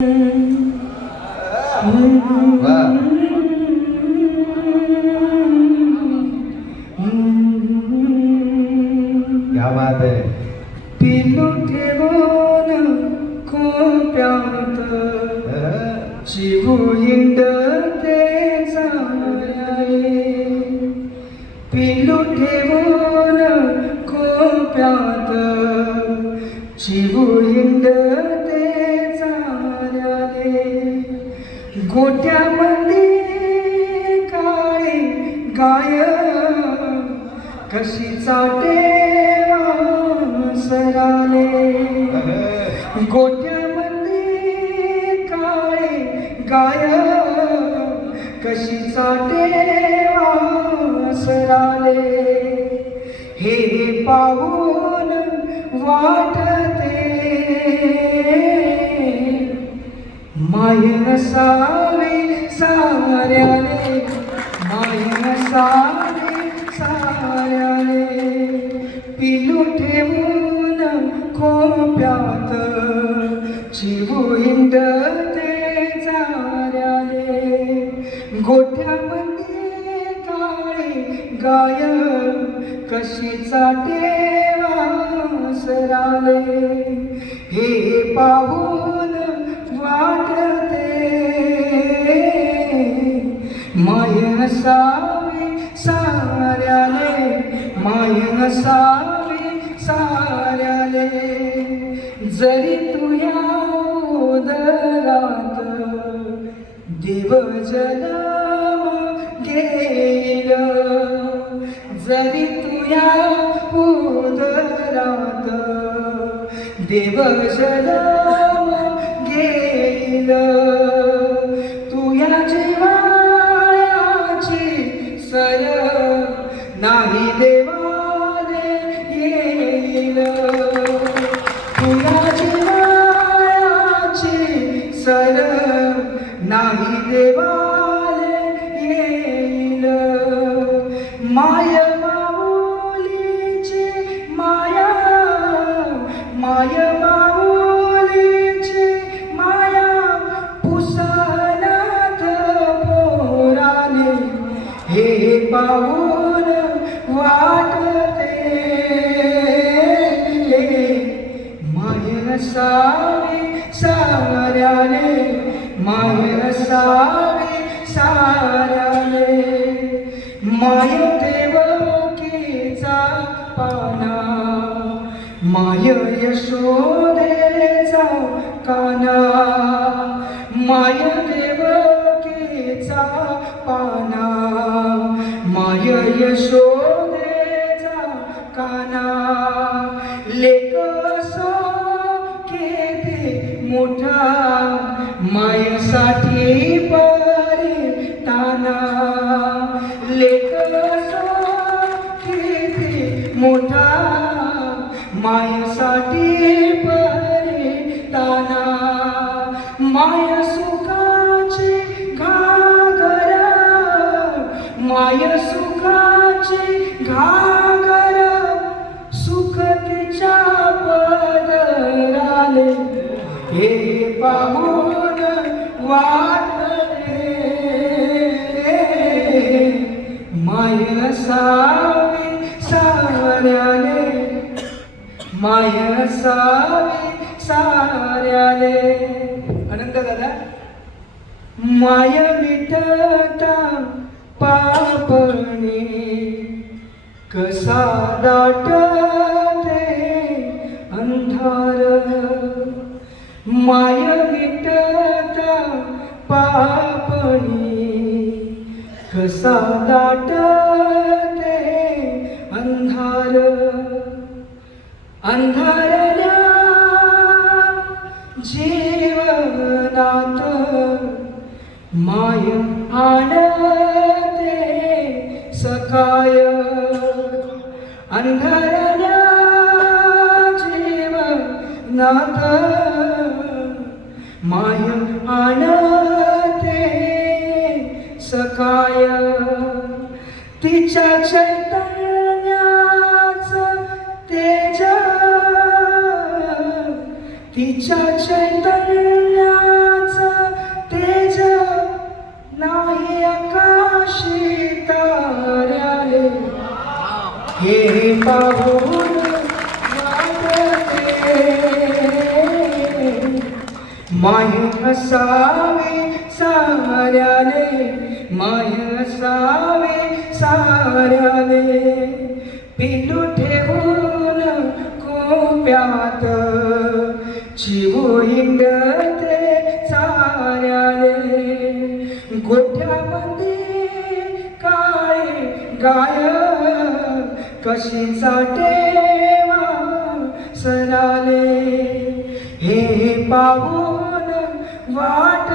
क्या बात है. पिलू ठेवून खोप्यात शिवू हिंडते जाणारे. पिलू ठेवून खोप्यात शिवू हिंडते जाणारे. गोट्यामध्ये काळे गाय कशी चाटे सराले. गोट्यामध्ये काळे गाय कशी चाटे सराले. हे पाहून वाटते माय नसावे साऱ्याले. माय नसावे साऱ्याले. पिलू ठेवून खोप्यात चिवू हिंडते जाऱ्याले. गोठ्यामध्ये काळे गाय कशी चाटे वासराले. हे पाहून वाटते माय नसावी साऱ्याले. माय नसावी साऱ्याले. जरी तुया उदरात देव जन्म घेईल. जरी तुया उदरात देव जन्म घेईल. तुया जिवाळ्याची सर नाही देवाने येईल. तुया जिवाळ्याची सर नाही देवाने येईल. माय माऊलीची माया. माय माऊलीची माया पुसनात पोराने. हे पाहून वाटते माय नसावी साऱ्याले. माय नसावी साऱ्याले. माय देवकीचा पाना. माय यशोदेचा काना. माय देवकीचा पाना. माय यशोदेचा काना. लेकसो किती मोठा मायसाठी परिताना. लेकसो किती मोठा मायसाठी परिताना. माय सुखाची घागर. माय सुखाची घागर सुख तिच्या पदराले. हे पाहून वाटते माय नसावी साऱ्याले. माय नसावी साऱ्याले. अनंत दादा. माय मिटता पापणे कसा दाटते अंधार. माय मिटता पापणे कसा दाटते अंधार. अंधारल्या जीवनात माय आणते सकाय. अंधारल्या जीवनात माय आणते सकाय. तिच्या चैतन्याचं तेज. तिच्या चैतन्या माय असावे साऱ्याले, माय असावे साऱ्याले, पिलू ठेवून कोप्यात चिवू हिंडते साऱ्याले. गोठ्यामध्ये काळे गाय कशीचा टेवा सराले, हे पाहून वाट